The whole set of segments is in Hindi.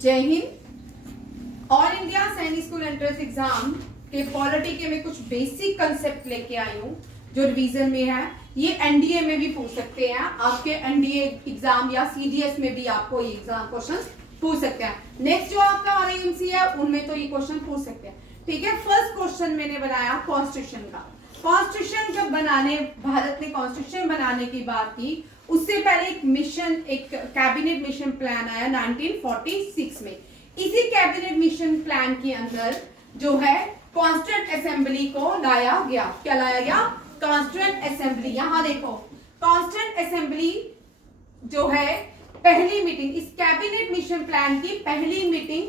जय हिंद। ऑल इंडिया सैनिक स्कूल एंट्रेंस एग्जाम के पॉलिटी के में कुछ बेसिक कंसेप्ट लेके आई हूँ जो रिवीजन में है। ये एनडीए में भी पूछ सकते हैं, आपके एनडीए एग्जाम या सीडीएस में भी आपको ये एग्जाम क्वेश्चन पूछ सकते हैं। नेक्स्ट जो आपका आरएमसी है उनमें तो ये क्वेश्चन पूछ सकते हैं। ठीक है, फर्स्ट क्वेश्चन मैंने बनाया कॉन्स्टिट्यूशन का। कॉन्स्टिट्यूशन जब बनाने, भारत ने कॉन्स्टिट्यूशन बनाने की बात की, उससे पहले एक मिशन, एक कैबिनेट मिशन प्लान आया 1946 में। इसी कैबिनेट मिशन प्लान के अंदर जो है कॉन्स्टिट्यूएंट असेंबली को लाया गया। क्या लाया गया? Constituent assembly. यहां देखो, कॉन्स्टिट्यूएंट असेंबली जो है पहली मीटिंग, इस कैबिनेट मिशन प्लान की पहली मीटिंग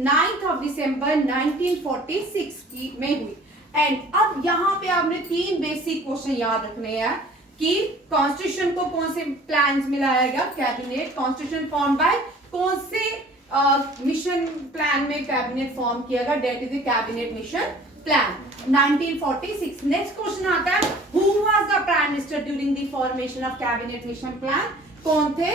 9 दिसंबर 1946 में हुई। एंड अब यहाँ पे आपने 3 बेसिक क्वेश्चन याद रखने हैं कि कॉन्स्टिट्यूशन को कौन से प्लान्स में लाया गया, कैबिनेट कॉन्स्टिट्यूशन फॉर्म बाय कौन से मिशन प्लान में कैबिनेट फॉर्म किया गया, that is the cabinet mission plan 1946। Next question आता है, who was the prime minister during the formation of cabinet mission plan? कौन थे?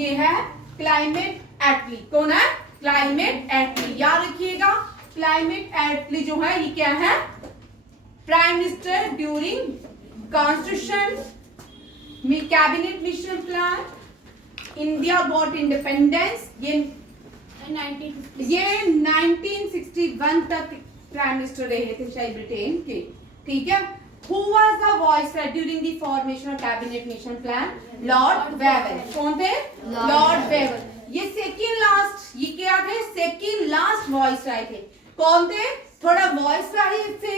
ये है क्लाइमेट एटली। कौन है? Clement Attlee. याद रखिएगा, क्लाइमेट एटली जो है ये क्या है? Prime minister during constitution cabinet mission plan India got independence. ये 1961 तक प्राइम मिनिस्टर रहे थे शायद ब्रिटेन के। ठीक है, who was the viceroy during the formation of cabinet mission plan? Lord Wavell. कौन थे? Lord Wavell. ये सेकंड लास्ट, ये क्या थे? सेकंड लास्ट वॉइसरॉय थे। कौन थे? थोड़ा वॉइसरॉय से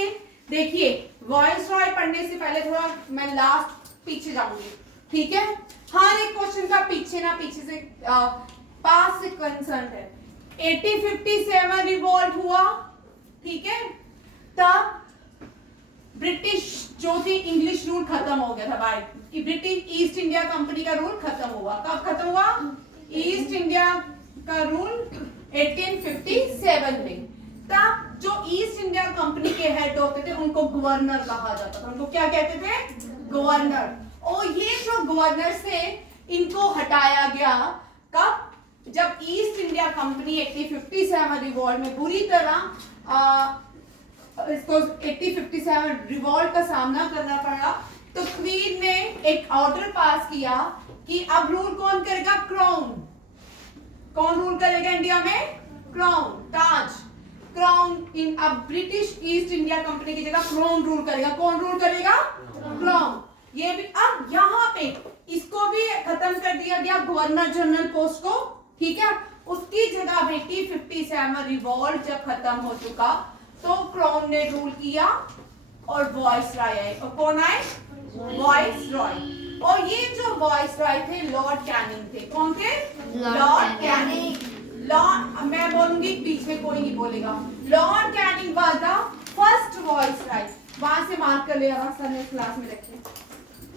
देखिए, वॉइसरॉय पढ़ने से पहले थोड़ा मैं लास्ट पीछे जाऊंगी। ठीक है, हर एक क्वेश्चन का पीछे ना पीछे से पास से कंसर्न है। 1857 रिवॉल्ट हुआ। ठीक है, तब ब्रिटिश जो थी इंग्लिश रूल खत्म हो गया था भाई, कि ब्रिटिश ईस्ट इंडिया कंपनी का रूल खत्म हुआ। कब खत्म हुआ? ईस्ट इंडिया का रूल 1857 में। तब जो ईस्ट इंडिया कंपनी के हेड होते थे उनको गवर्नर कहा जाता था। उनको क्या कहते थे? गवर्नर। और ये जो गवर्नर से इनको हटाया गया कब? जब ईस्ट इंडिया कंपनी 1857 रिवॉल्ट में बुरी तरह इसको 1857 रिवॉल्ट का सामना करना पड़ा, तो क्वीन ने एक ऑर्डर पास किया कि अब रूल कौन करेगा? क्राउन। कौन रूल करेगा इंडिया में? क्राउन, ताज, क्राउन। इन अब ब्रिटिश ईस्ट इंडिया कंपनी की जगह क्राउन रूल करेगा। कौन रूल करेगा? क्राउन। ये भी अब यहाँ पे इसको भी खत्म कर दिया गया, गवर्नर जनरल पोस्ट को। ठीक है, उसकी जगह 1857 रिवॉल्ट जब खत्म हो चुका तो क्राउन ने रूल किया और वॉइसरॉय आए। और कौन आए? वॉइसरॉय। और ये जो वॉइसरॉय थे लॉर्ड कैनिंग थे। कौन थे? Lord Canning. लॉर्ड, मैं बोलूंगी बीच में कोई नहीं बोलेगा। Lord Canning was the first viceroy. वहां से मार्क कर लिया सर ने क्लास में रखे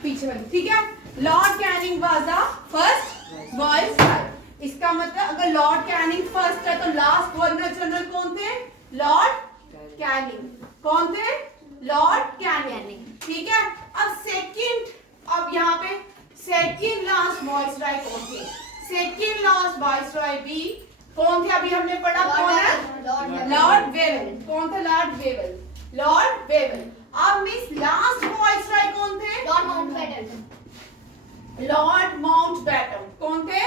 पीछे वाली। ठीक है, Lord Canning was the first viceroy. इसका मतलब अगर लॉर्ड कैनिंग फर्स्ट है तो लास्ट गवर्नर जनरल कौन थे? Lord Canning. कौन थे? Lord Canning. ठीक है, अब सेकंड, अब यहाँ पे सेकंड लास्ट वॉइसरॉय कौन थे? सेकंड लास्ट वॉइसरॉय भी कौन थे? अभी हमने पढ़ा। कौन है? Lord Wavell. कौन थे? Lord Wavell. Lord Wavell. अब मिस लास्ट वॉइसरॉय कौन थे? Lord Mountbatten. Lord Mountbatten. कौन थे?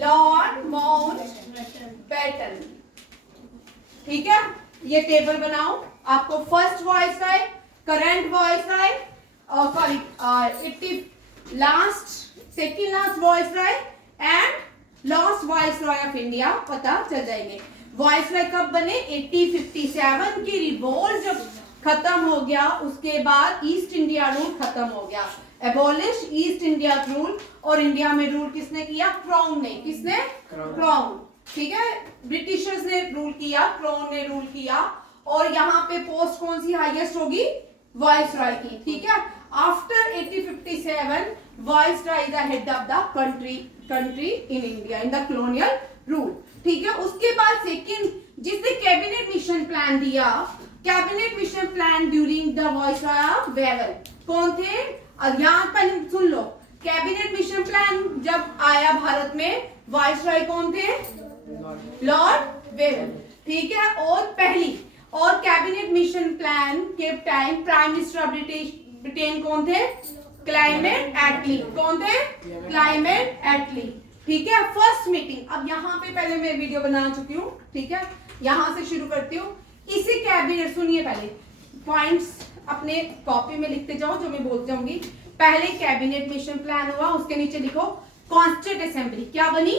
Lord Mountbatten. ठीक है, ये टेबल बनाओ। आपको first viceroy, current viceroy, sorry 80 last, second last viceroy and last viceroy of India पता चल जाएंगे। वॉइसरॉय कब बने? 1857 की रिवॉल्ट जब खत्म हो गया उसके बाद ईस्ट इंडिया रूल खत्म हो गया। Abolish east India rule. और इंडिया में रूल किसने किया? क्राउन ने। किसने? क्राउन। ठीक है, ब्रिटिशर्स ने रूल किया, क्राउन ने रूल किया। और यहाँ पे पोस्ट कौन सी हाईएस्ट होगी? वॉइसरॉय की। ठीक है, after 1857 viceroy is the head of the country in India in the colonial rule. ठीक है, उसके बाद सेकंड जिसने कैबिनेट मिशन प्लान दिया, cabinet mission plan during the viceroy of Wavell. कौन थे? और यहाँ पर सुन लो, कैबिनेट मिशन प्लान जब आया भारत में वाइसरॉय कौन थे? Lord woven. ठीक है, और पहली और कैबिनेट मिशन प्लान के time prime minister of Britain कौन थे? Climate Attlee. कौन थे? क्लाइमेट एटली। ठीक है, फर्स्ट मीटिंग। अब यहाँ पे पहले मैं वीडियो बना चुकी हूँ, ठीक है, यहाँ से शुरू करती हूँ। इसी कैबिनेट, सुनिए पहले पॉइंट्स अपने कॉपी में लिखते जाओ जो मैं बोल जाऊंगी। पहले कैबिनेट मिशन प्लान हुआ, उसके नीचे लिखो कॉन्स्टिट्यूंट असेंबली। क्या बनी?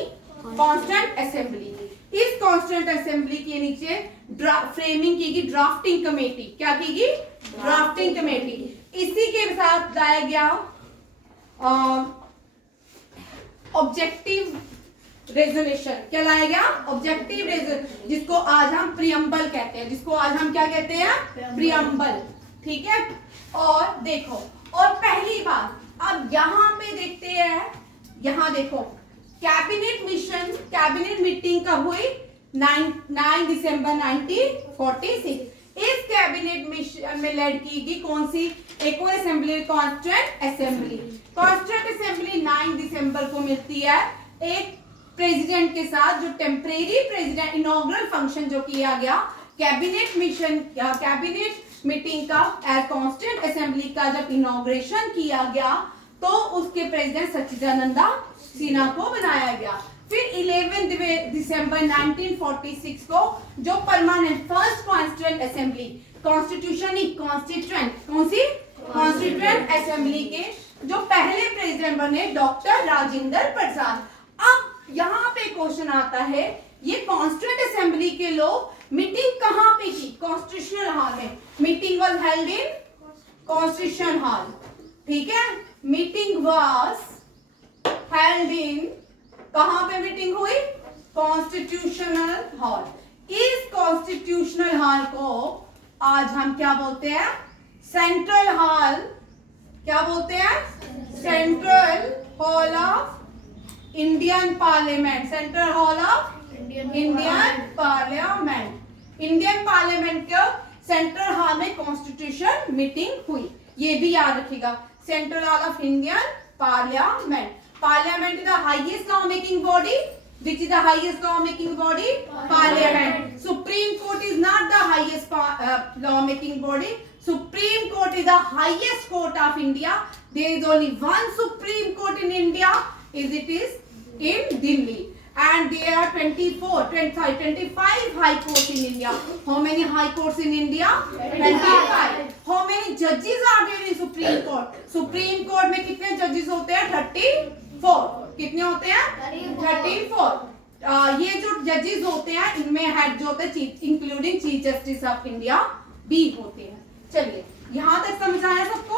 Constituent assembly. इस कॉन्स्टिट्यूंट असेंबली के नीचे फ्रेमिंग की गई ड्राफ्टिंग कमेटी। क्या की गई? Drafting committee. इसी के साथ लाया गया ऑब्जेक्टिव रेजोल्यूशन। क्या लाया गया? ऑब्जेक्टिव रेजोल्यूशन, जिसको आज हम प्रियम्बल कहते हैं, जिसको आज हम क्या कहते हैं? प्रियम्बल। ठीक है, और देखो, और पहली बात अब यहाँ पे देखते हैं, यहाँ देखो कैबिनेट मिशन, कैबिनेट मीटिंग कब हुई? 9 दिसंबर 1946। इस कैबिनेट मिशन में लेड की गई कौन सी एक और assembly? Constituent assembly. Constituent assembly 9 दिसंबर को मिलती है एक प्रेसिडेंट के साथ, जो टेम्परेरी प्रेसिडेंट, इनॉग्रल फंक्शन जो किया गया कैबिनेट मिशन या कैबिनेट मीटिंग का कॉन्स्टिट्यूएंट असेंबली का जब इनॉग्रेशन किया गया तो उसके प्रेसिडेंट सच्चिदानंदा सिन्हा को बनाया गया। फिर 11 दिसंबर 1946 को जो permanent first constituent assembly, constitution ही कॉन्स्टिट्यूएंट, कौन सी? कॉन्स्टिट्यूएंट असेंबली के जो पहले प्रेसिडेंट बने डॉक्टर राजेंद्र प्रसाद। अब यहाँ पे क्वेश्चन आता है, ये कॉन्स्टिट्यूएंट असेंबली के लोग मीटिंग कहाँ पे की? कॉन्स्टिट्यूशनल हॉल में। Meeting was held in constitution hall. ठीक है, मीटिंग वाज हेल्ड इन, कहाँ पे मीटिंग हुई? Constitutional hall. इस कॉन्स्टिट्यूशनल हॉल को आज हम क्या बोलते हैं? Central hall. क्या बोलते हैं? Central hall of Indian parliament. Central hall of Indian parliament. Indian parliament के सेंट्रल हॉल में कॉन्स्टिट्यूशन मीटिंग हुई, ये भी याद रखिएगा। Central hall of Indian parliament. Parliament is the highest law making body. Which is the highest law making body? Parliament. Supreme Court is not the highest law making body. Supreme Court is the highest court of India. There is only one Supreme Court in India. It is in Delhi. And there are 25 high courts in India. How many high courts in India? 25. How many judges are there in Supreme Court? Supreme Court में कितने judges होते हैं? 34. कितने होते हैं? 34। ये जो जजेस होते हैं इनमें हेड जो होते हैं including chief justice of India भी होते हैं। चलिए, यहाँ तक समझ आया सबको?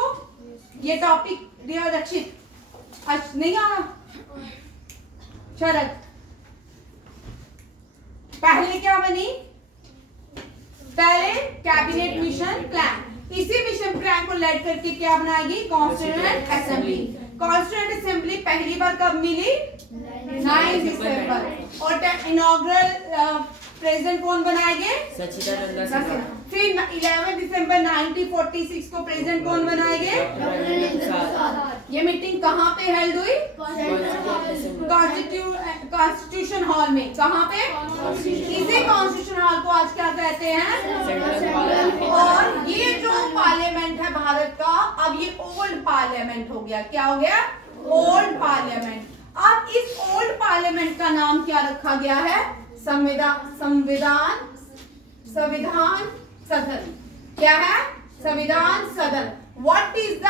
ये टॉपिक डियर रक्षित नहीं आना? शरद, पहले क्या बनी? पहले कैबिनेट मिशन प्लान। इसी मिशन प्लान को लेड करके क्या बनाएगी? Constituent assembly. कॉन्स्टिट्यूएंट असेंबली पहली बार कब मिली? 9 दिसंबर। और इनॉग्रल प्रेसिडेंट कौन बनाएंगे? सच्चिदानंद सिन्हा। फिर 11 दिसंबर 1946 को प्रेसिडेंट कौन बनाएंगे? ये मीटिंग कहाँ पे हेल्ड हुई? कॉन्स्टिट्यूशन हॉल में। कहाँ पे? इसी कॉन्स्टिट्यूशन हॉल को आज क्या कहते हैं? और ये जो पार्लियामेंट है भारत का, अब ये ओल्ड पार्लियामेंट हो गया। क्या हो गया? Old parliament. अब इस ओल्ड पार्लियामेंट का नाम क्या रखा गया है? संविधान सदन। क्या है? संविधान सदन। What is the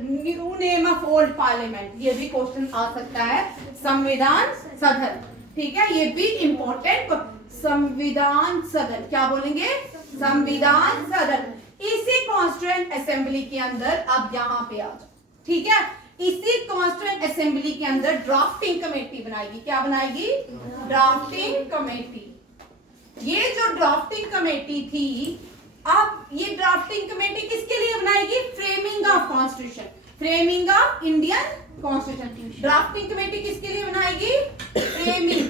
new name of old parliament? ये भी क्वेश्चन आ सकता है। संविधान सदन। ठीक है, ये भी इंपॉर्टेंट। संविधान सदन क्या बोलेंगे? संविधान सदन। इसी कॉन्स्टिट्यूएंट असेंबली के अंदर अब यहाँ पे आ जाओ। ठीक है, इसी कॉन्स्टिट्यूएंट असेंबली के अंदर ड्राफ्टिंग कमेटी बनाएगी। क्या बनाएगी? Drafting committee. ये जो ड्राफ्टिंग कमेटी थी, अब ये ड्राफ्टिंग कमेटी किसके लिए बनाएगी? Framing of constitution, framing of Indian constitution. Drafting committee किसके लिए बनाएगी? फ्रेमिंग।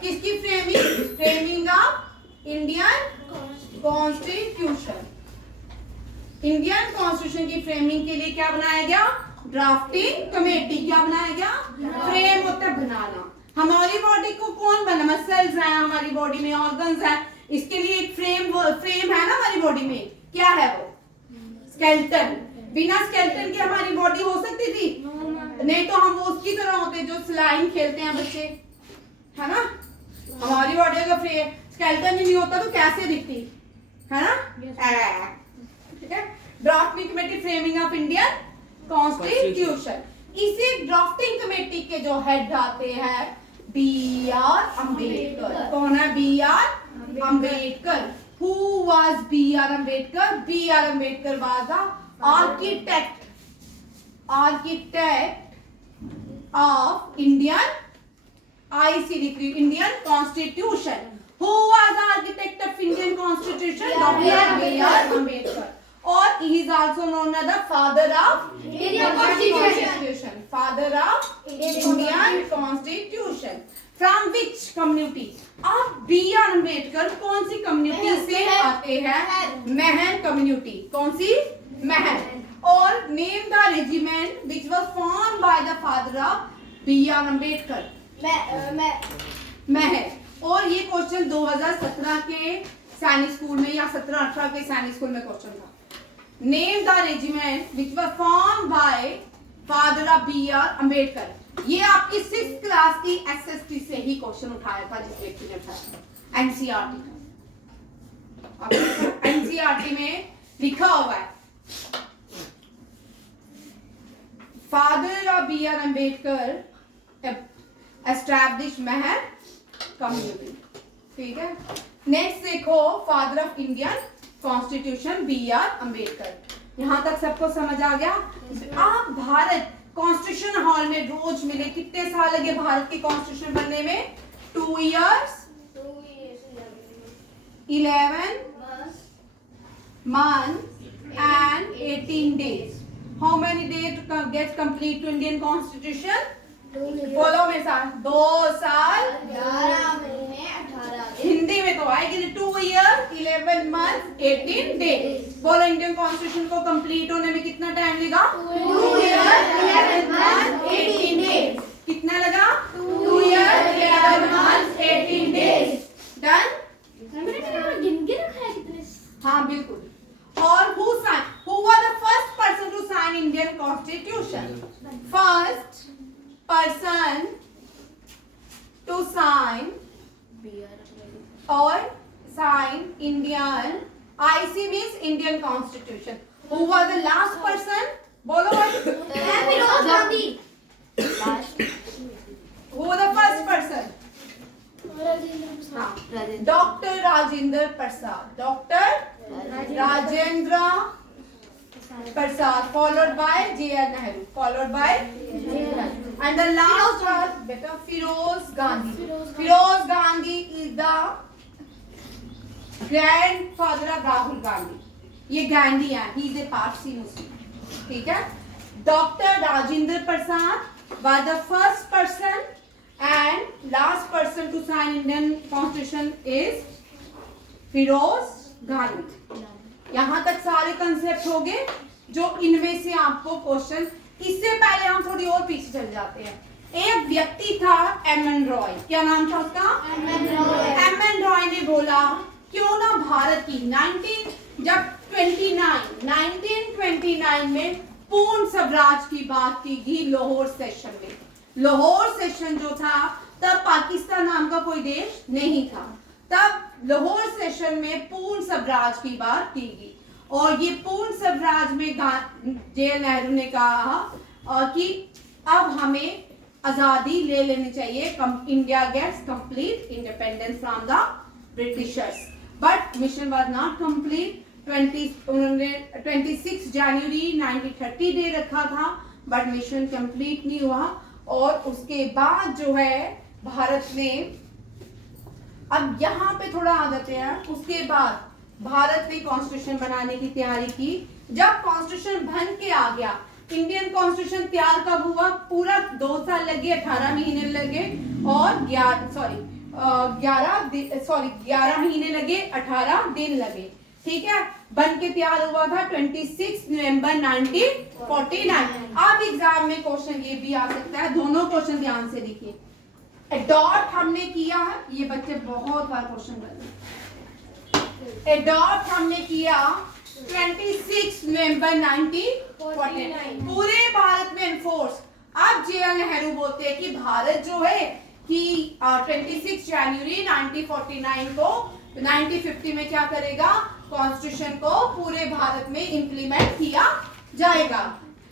किसकी framing? Framing of Indian constitution. Indian constitution की फ्रेमिंग के लिए क्या बनाया गया? Drafting committee. क्या बनाया गया? फ्रेम होता है बनाना। हमारी बॉडी को कौन बना, मसल्स हैं हमारी बॉडी में, ऑर्गन्स हैं, इसके लिए एक फ्रेम है ना हमारी बॉडी में, क्या है वो, स्केलेटन। बिना स्केलेटन के हमारी बॉडी हो सकती थी? नहीं तो हम वो उसकी तरह होते जो स्लाइम खेलते हैं बच्चे, है ना। हमारी बॉडी का स्केलेटन ही नहीं होता तो कैसे दिखती, है ना। ठीक है, drafting committee framing of Indian constitution. इसी ड्राफ्टिंग कमेटी के जो हेड आते हैं बी आर अम्बेडकर। कौन है B R Ambedkar? Who was B R Ambedkar? B R Ambedkar was the architect of Indian ICD, Indian Constitution. Who was the architect of Indian Constitution? Dr. B.R. Ambedkar. Or he is also known as the father of Indian Constitution. Father of Indian Constitution. From which community? अब बी आर अम्बेडकर कौन सी कम्युनिटी से आते हैं? महन कम्युनिटी। कौन सी? महन। और name the regiment which was formed by the father of B R Ambedkar. Mahar. और ये क्वेश्चन 2017 के सैनिक स्कूल में या 17-18 के सैनिक स्कूल में क्वेश्चन था। Name the regiment which was formed by father of B R Ambedkar. ये आपकी 6th क्लास की एसएसटी से ही क्वेश्चन उठाया था, जिस व्यक्ति ने उठाया एनसीईआरटी का। एनसीईआरटी में लिखा हुआ है father of B R Ambedkar establish Mahar community. ठीक है, नेक्स्ट देखो father of Indian constitution B R Ambedkar. यहां तक सबको समझ आ गया? आप भारत कॉन्स्टिट्यूशन हॉल में रोज मिले, कितने साल लगे भारत के कॉन्स्टिट्यूशन बनने में? 2 years 11 months and 18 days. How many days to get complete to Indian Constitution? बोलो मेरे साथ, 2 साल 11 महीने 18 दिन। हिंदी में तो आएगी 2 years 11 months 18 days। बोलो इंडियन कॉन्स्टिट्यूशन को कंप्लीट होने में कितना टाइम लगा? 2 years 11 months 18 days। कितना लगा? 2 years 11 months 18 days। डन? मैंने गिन के रखा है कितने? हाँ बिल्कुल। और who was the first person to sign Indian Constitution? First person to sign or sign Indian IC means Indian Constitution. Who was the last person? बोलो भाई। Firoz Gandhi. Who was the first person? Doctor Rajendra Prasad. Doctor Rajendra Prasad followed by J.R. Nehru, followed by and the last was beta Firoz Gandhi. Firoz Gandhi is the grandfather of Rahul Gandhi. ये गांधी है, he is a Parsi Muslim. ठीक है, doctor Rajendra Prasad was the first person and last person to sign Indian Constitution is Firoz Gandhi. यहाँ तक सारे कंसेप्ट हो गए जो इनमें से आपको क्वेश्चन। इससे पहले हम थोड़ी और पीछे चल जाते हैं। एक व्यक्ति था एम.एन. रॉय। क्या नाम था उसका? एम.एन. रॉय ने बोला क्यों ना भारत की 1929 में पूर्ण स्वराज की बात की गई लाहौर सेशन में। लाहौर सेशन जो था तब पाकिस्तान नाम का कोई देश नहीं था, तब लाहौर सेशन में पूर्ण स्वराज की बात की गई। और ये पूर्ण स्वराज में जे.आर. नेहरू ने कहा कि अब हमें आजादी ले लेनी चाहिए, India gets complete independence from the Britishers. But mission was not complete. 26 जनवरी 1930 डे रखा था, बट मिशन कंप्लीट नहीं हुआ। और उसके बाद जो है भारत ने, अब यहाँ पे थोड़ा आ जाते हैं, उसके बाद भारत ने कॉन्स्टिट्यूशन बनाने की तैयारी की। जब कॉन्स्टिट्यूशन बन के आ गया, इंडियन कॉन्स्टिट्यूशन तैयार कब हुआ? पूरा 2 साल लगे, 18 महीने लगे और 11 महीने लगे, 18 दिन लगे। ठीक है, बन के तैयार हुआ था 26 नवंबर 1949। अब एग्जाम में क्वेश्चन ये भी आ सकता है, दोनों क्वेश्चन ध्यान से देखिए। अडॉप्ट हमने किया है, ये बच्चे बहुत बार क्वेश्चन बने। अडॉप्ट हमने किया 26 नवंबर 1949 पूरे भारत में एनफोर्स। अब जेएल नेहरू बोलते हैं कि भारत जो है कि 26 जनवरी 1949 को 1950 में क्या करेगा, कॉन्स्टिट्यूशन को पूरे भारत में इंप्लीमेंट किया जाएगा।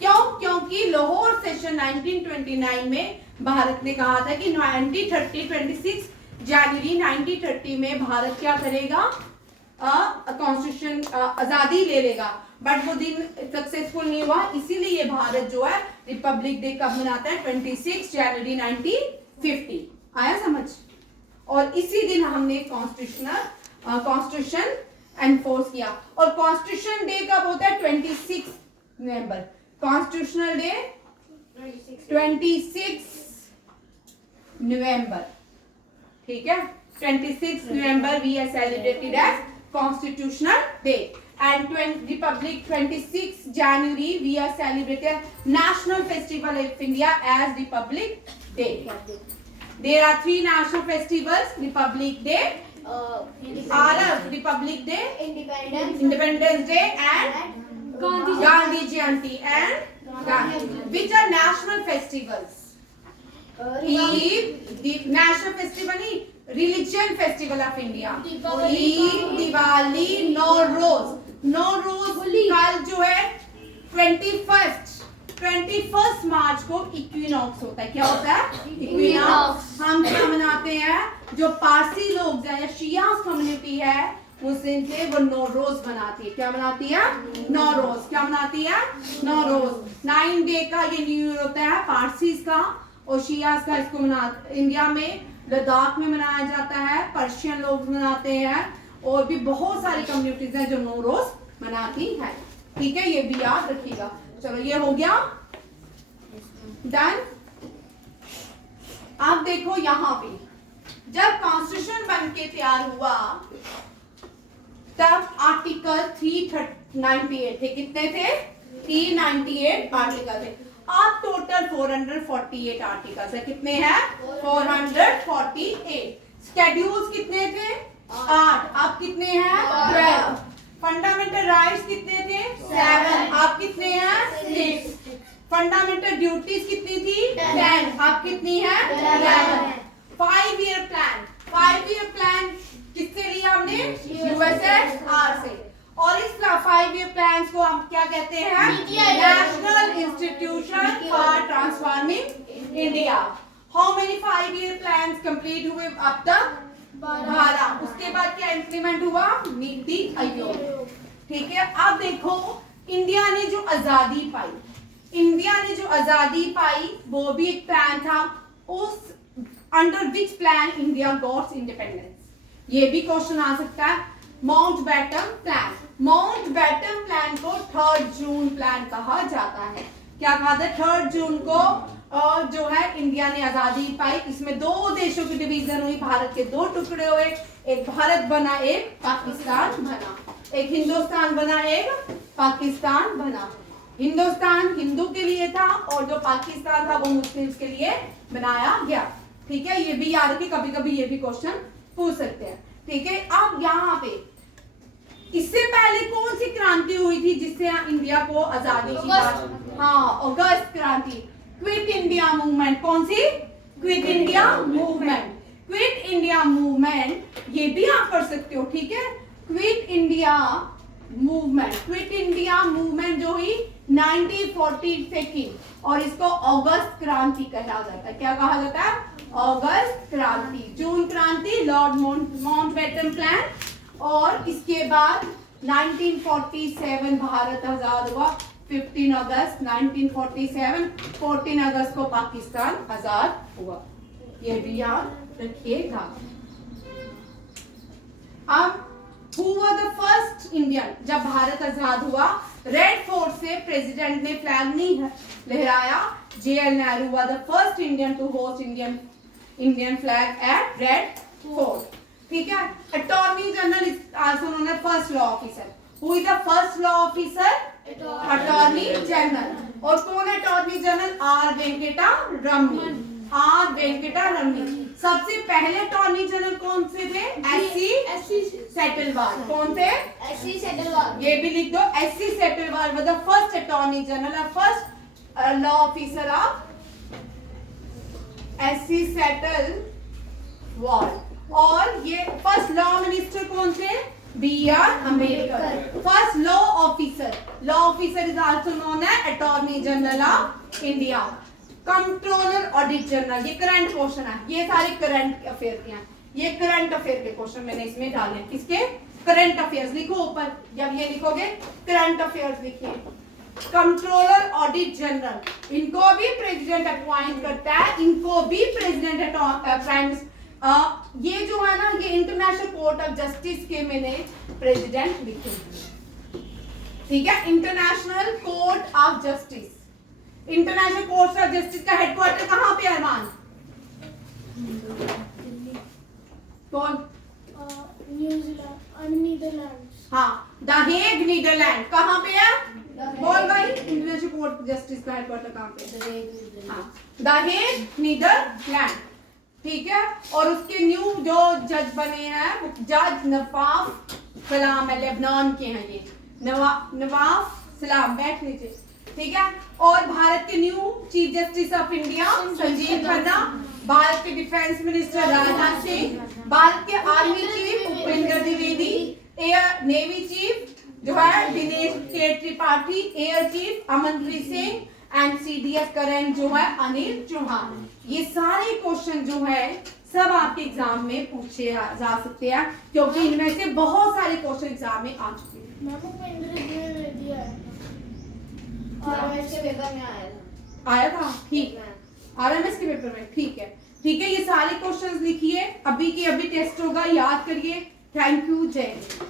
क्यों? क्योंकि लाहौर सेशन 1929 में भारत ने कहा था कि 26 जनवरी 1930 में भारत क्या करेगा, कॉन्स्टिट्यूशन आजादी ले लेगा। बट वो दिन सक्सेसफुल नहीं हुआ, इसीलिए ये भारत जो है रिपब्लिक डे कब मनाता है, 26 जनवरी 1950। आया समझ? और इसी दिन हमने कॉन्स्टिट्यूशन एनफोर्स किया। और कॉन्स्टिट्यूशन डे कब होता है, 26 नवंबर। कॉन्स्टिट्यूशनल डे 26 नवंबर, ठीक है। 26 November we are celebrated as constitutional day and Republic 26 January we are celebrating National Festival of India as Republic Day. There are 3 national festivals: Republic Day, Republic Day, Independence Day, and Gandhi Jayanti and Gandhi. Which are national festivals? Eid, the national festival is religion festival of India. Eid, Diwali, Nowruz. Nowruz कल जो है 21 मार्च को इक्विनॉक्स होता है। क्या होता है? इक्विनॉक्स। हम क्या मनाते हैं, जो पारसी लोग या शियास कम्युनिटी है मुस्लिम से, वो नौरोज मनाती है। क्या मनाती है? नौरोज। क्या मनाती है? नौरोज। 9 डे का ये न्यू ईयर होता है पारसीज का, और शियास का इसको इंडिया में लद्दाख में मनाया जाता है, पर्शियन लोग मनाते हैं, और भी बहुत सारी कम्युनिटीज हैं जो नौरोज मनाती है। ठीक है, ये भी याद रखिएगा। चलो ये हो गया डन। अब देखो यहाँ पे जब कॉन्स्टिट्यूशन बन के तैयार हुआ तब आर्टिकल 398 थे। कितने थे? 398 आर्टिकल थे। अब टोटल 448 आर्टिकल्स है। कितने हैं? 448। शेड्यूल्स कितने थे? 8। अब कितने हैं? 12। फंडामेंटल राइट्स कितने थे? 7। अब कितने हैं? 6। फंडामेंटल ड्यूटीज कितनी थी? 10। अब कितनी है? 11। 5 ईयर प्लान। 5 ईयर प्लान किससे लिया हमने? यूएसएसआर से। और इस 5 ईयर प्लान को हम क्या कहते हैं? National institution for transforming India. How many 5 year plan complete हुए अब तक? 12। उसके बाद क्या इंप्लीमेंट हुआ? नीति आयोग। ठीक है, अब देखो इंडिया ने जो आजादी पाई, इंडिया ने जो आजादी पाई वो भी एक प्लान था। उस under which plan India gots independence, ये भी क्वेश्चन आ सकता है। Mountbatten plan. माउंटबैटन प्लान को 3 जून प्लान कहा जाता है। क्या कहा था? 3 जून को जो है इंडिया ने आजादी पाई। इसमें 2 देशों की डिवीजन हुई, भारत के 2 टुकड़े हुए, एक भारत बना, एक पाकिस्तान बना, एक हिंदुस्तान बना, एक पाकिस्तान बना। हिंदुस्तान हिंदू के लिए था और जो पाकिस्तान था वो मुस्लिम्स के लिए बनाया गया। ठीक है, ये भी याद रखिए, कभी कभी ये भी क्वेश्चन पूछ सकते हैं। ठीक है, अब यहाँ पे इससे पहले कौन सी क्रांति हुई थी जिससे इंडिया को आजादी की बात? हाँ, अगस्त क्रांति। Quit India movement. कौन सी? Quit India movement. Quit India movement ये भी आप कर सकते हो। ठीक है, quit India movement. Quit India movement जो हुई 1940 से की, और इसको अगस्त क्रांति कहा जाता है। क्या कहा जाता है? अगस्त क्रांति। जून क्रांति लॉर्ड माउंटबैटन प्लान, और इसके बाद 1947 भारत आजाद हुआ। 15 अगस्त 1947, 14 अगस्त को पाकिस्तान आजाद हुआ। ये भी याद रखिएगा। अब Who was the first Indian? जब भारत आजाद हुआ, रेड फोर्ट से प्रेसिडेंट ने फ्लैग नहीं लहराया। JL Nehru was the first Indian to host Indian flag at red fort. ठीक है, attorney general is also known as first law officer. Who is the first law officer? Attorney general. और कौन है attorney general? R. Venkata Ramani. R. Venkata Ramani. सबसे पहले अटॉर्नी जनरल कौन से थे? एससी सेटलवाल। कौन थे? एससी सेटलवाल। ये भी लिख दो, SC Setalvad was the first attorney general और first law officer of SC Setalvad. और ये फर्स्ट लॉ मिनिस्टर कौन थे? B.R. Ambedkar. First law officer is also known as attorney general of India. Controller audit general, ये करंट क्वेश्चन है, ये सारे करंट अफेयर के हैं, ये करंट अफेयर के क्वेश्चन मैंने इसमें डाले। किसके? करंट अफेयर्स लिखो ऊपर, जब ये लिखोगे करंट अफेयर्स लिखिए। कंट्रोलर ऑडिट जनरल, इनको भी प्रेसिडेंट अपॉइंट करता है, इनको भी प्रेसिडेंट प्राइम ये जो है ना, ये इंटरनेशनल कोर्ट ऑफ जस्टिस के मैंने प्रेसिडेंट लिखे, ठीक है। International court of justice, international court of justice का हेडक्वार्टर कहाँ पे है अरमान? कौन? नीदरलैंड्स। हाँ, द हेग नीदरलैंड। कहाँ पे है? बोल भाई, इंटरनेशनल कोर्ट ऑफ जस्टिस का हेडक्वार्टर कहाँ पे है? हाँ, द हेग नीदरलैंड, ठीक है। और उसके न्यू जो जज बने हैं वो जज नवाफ सलाम है, लेबनान के हैं ये, नवाफ सलाम, बैठ लीजिए, ठीक है। और भारत के new chief justice of India Sanjeev Khanna, Bharat के डिफेंस मिनिस्टर राजनाथ सिंह, भारत के army chief Upendra Dwivedi, air navy chief जो है दिनेश के Tripathi, air chief Amanpreet Singh and CDS current जो है अनिल चौहान। ये सारे क्वेश्चन जो है सब आपके एग्जाम में पूछे जा सकते हैं, क्योंकि इनमें से बहुत सारे क्वेश्चन एग्जाम में आ चुके हैं। आरएमएस के पेपर में आया था, ठीक, आरएमएस के पेपर में, ठीक है, ठीक है। ये सारे क्वेश्चंस लिखिए, अभी के अभी टेस्ट होगा, याद करिए। थैंक यू, जय हिंद।